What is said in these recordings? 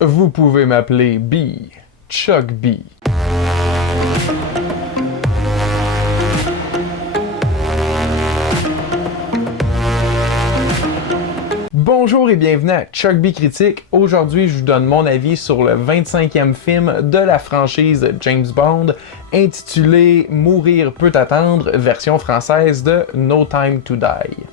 Vous pouvez m'appeler B, Chuck B. Bonjour et bienvenue à Chuck B Critique. Aujourd'hui, je vous donne mon avis sur le 25e film de la franchise James Bond, intitulé Mourir peut attendre, version française de No Time to Die.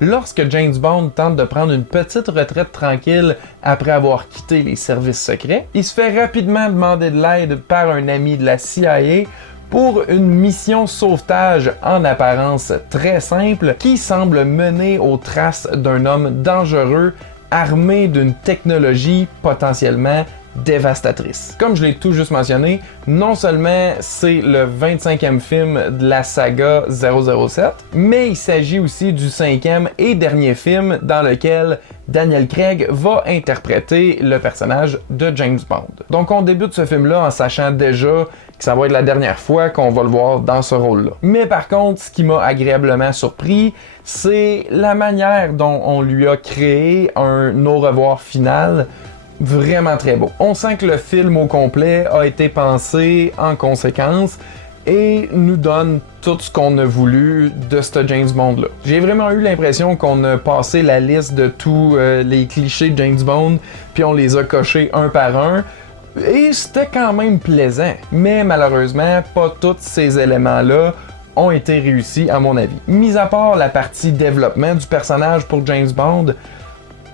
Lorsque James Bond tente de prendre une petite retraite tranquille après avoir quitté les services secrets, il se fait rapidement demander de l'aide par un ami de la CIA pour une mission sauvetage en apparence très simple qui semble mener aux traces d'un homme dangereux armé d'une technologie potentiellement dévastatrice. Comme je l'ai tout juste mentionné, non seulement c'est le 25e film de la saga 007, mais il s'agit aussi du 5e et dernier film dans lequel Daniel Craig va interpréter le personnage de James Bond. Donc on débute ce film-là en sachant déjà que ça va être la dernière fois qu'on va le voir dans ce rôle-là. Mais par contre, ce qui m'a agréablement surpris, c'est la manière dont on lui a créé un au revoir final vraiment très beau. On sent que le film au complet a été pensé en conséquence et nous donne tout ce qu'on a voulu de ce James Bond-là. J'ai vraiment eu l'impression qu'on a passé la liste de tous les clichés de James Bond, puis on les a cochés un par un. Et c'était quand même plaisant, mais malheureusement, pas tous ces éléments-là ont été réussis à mon avis. Mis à part la partie développement du personnage pour James Bond,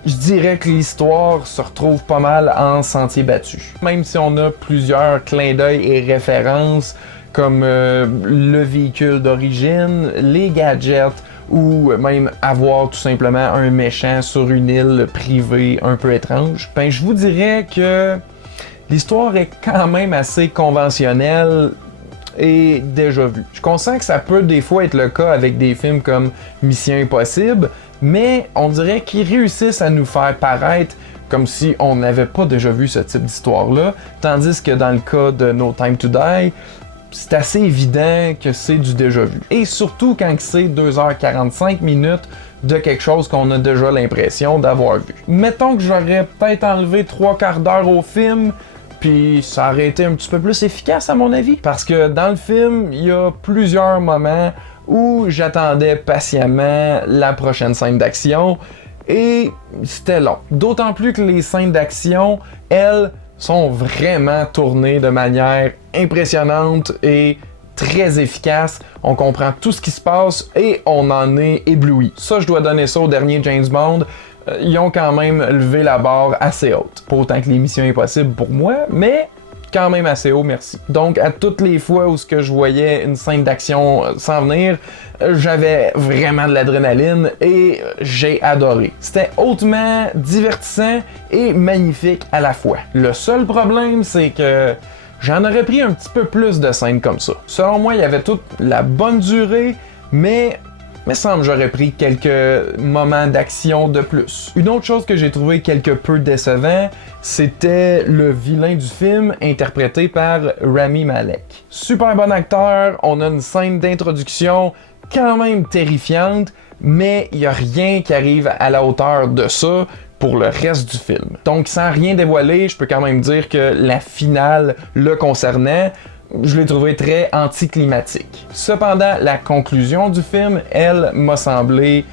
je dirais que l'histoire se retrouve pas mal en sentier battu. Même si on a plusieurs clins d'œil et références comme le véhicule d'origine, les gadgets ou même avoir tout simplement un méchant sur une île privée un peu étrange, ben je vous dirais que l'histoire est quand même assez conventionnelle et déjà vue. Je consens que ça peut des fois être le cas avec des films comme Mission Impossible, mais on dirait qu'ils réussissent à nous faire paraître comme si on n'avait pas déjà vu ce type d'histoire-là, tandis que dans le cas de No Time to Die, c'est assez évident que c'est du déjà vu. Et surtout quand c'est 2h45 minutes de quelque chose qu'on a déjà l'impression d'avoir vu. Mettons que j'aurais peut-être enlevé 3/4 d'heure au film, puis ça aurait été un petit peu plus efficace à mon avis. Parce que dans le film, il y a plusieurs moments où j'attendais patiemment la prochaine scène d'action et c'était long. D'autant plus que les scènes d'action, elles, sont vraiment tournées de manière impressionnante et très efficace. On comprend tout ce qui se passe et on en est ébloui. Ça, je dois donner ça au dernier James Bond. Ils ont quand même levé la barre assez haute. Pas autant que les Missions Impossibles pour moi, mais quand même assez haut, merci. Donc, à toutes les fois où je voyais une scène d'action s'en venir, j'avais vraiment de l'adrénaline et j'ai adoré. C'était hautement divertissant et magnifique à la fois. Le seul problème, c'est que j'en aurais pris un petit peu plus de scènes comme ça. Selon moi, il y avait toute la bonne durée, mais il me semble que j'aurais pris quelques moments d'action de plus. Une autre chose que j'ai trouvé quelque peu décevant, c'était le vilain du film interprété par Rami Malek. Super bon acteur, on a une scène d'introduction quand même terrifiante, mais il n'y a rien qui arrive à la hauteur de ça pour le reste du film. Donc sans rien dévoiler, je peux quand même dire que la finale le concernant, je l'ai trouvé très anticlimatique. Cependant, la conclusion du film, elle, m'a semblé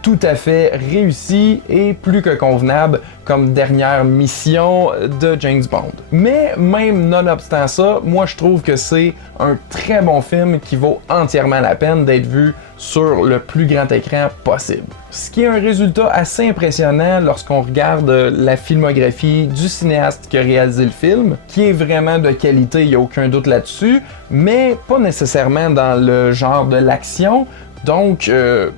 tout à fait réussie et plus que convenable comme dernière mission de James Bond. Mais même nonobstant ça, moi je trouve que c'est un très bon film qui vaut entièrement la peine d'être vu sur le plus grand écran possible. Ce qui est un résultat assez impressionnant lorsqu'on regarde la filmographie du cinéaste qui a réalisé le film, qui est vraiment de qualité, il n'y a aucun doute là-dessus, mais pas nécessairement dans le genre de l'action. Donc,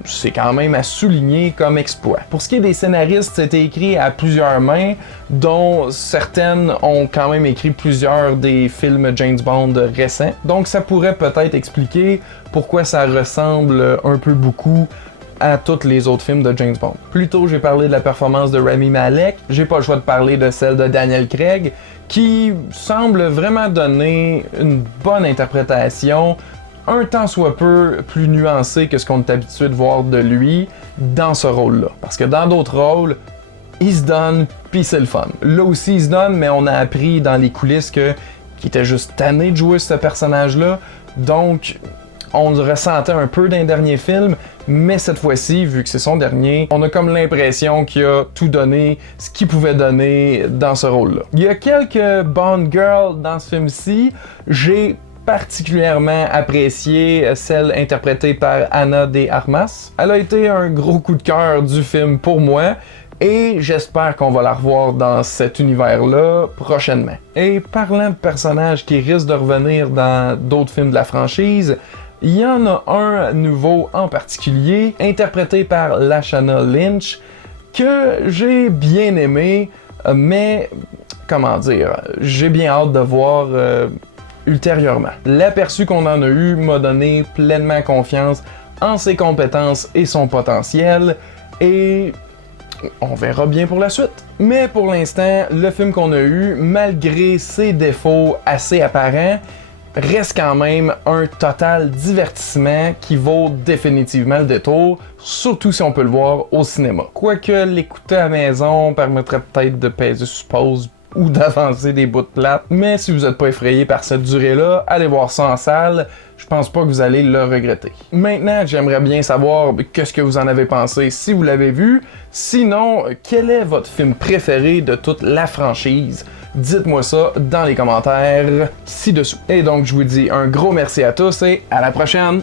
c'est quand même à souligner comme exploit. Pour ce qui est des scénaristes, c'était écrit à plusieurs mains, dont certaines ont quand même écrit plusieurs des films James Bond récents. Donc, ça pourrait peut-être expliquer pourquoi ça ressemble un peu beaucoup à tous les autres films de James Bond. Plus tôt, j'ai parlé de la performance de Rami Malek, j'ai pas le choix de parler de celle de Daniel Craig, qui semble vraiment donner une bonne interprétation, un tant soit peu plus nuancé que ce qu'on est habitué de voir de lui dans ce rôle-là. Parce que dans d'autres rôles, il se donne, pis c'est le fun. Là aussi, il se donne, mais on a appris dans les coulisses qu'il était juste tanné de jouer ce personnage-là, donc on le ressentait un peu dans les derniers films, mais cette fois-ci, vu que c'est son dernier, on a comme l'impression qu'il a tout donné, ce qu'il pouvait donner dans ce rôle-là. Il y a quelques Bond girls dans ce film-ci. J'ai particulièrement apprécié celle interprétée par Ana de Armas. Elle a été un gros coup de cœur du film pour moi, et j'espère qu'on va la revoir dans cet univers-là prochainement. Et parlant de personnages qui risquent de revenir dans d'autres films de la franchise, il y en a un nouveau en particulier, interprété par Lashana Lynch, que j'ai bien aimé, mais comment dire, j'ai bien hâte de voir ultérieurement. L'aperçu qu'on en a eu m'a donné pleinement confiance en ses compétences et son potentiel, et on verra bien pour la suite. Mais pour l'instant, le film qu'on a eu, malgré ses défauts assez apparents, reste quand même un total divertissement qui vaut définitivement le détour, surtout si on peut le voir au cinéma. Quoique l'écouter à la maison permettrait peut-être de peser sur pause ou d'avancer des bouts de plate, mais si vous n'êtes pas effrayé par cette durée-là, allez voir ça en salle, je pense pas que vous allez le regretter. Maintenant, j'aimerais bien savoir qu'est-ce que vous en avez pensé si vous l'avez vu. Sinon, quel est votre film préféré de toute la franchise? Dites-moi ça dans les commentaires ci-dessous. Et donc, je vous dis un gros merci à tous et à la prochaine!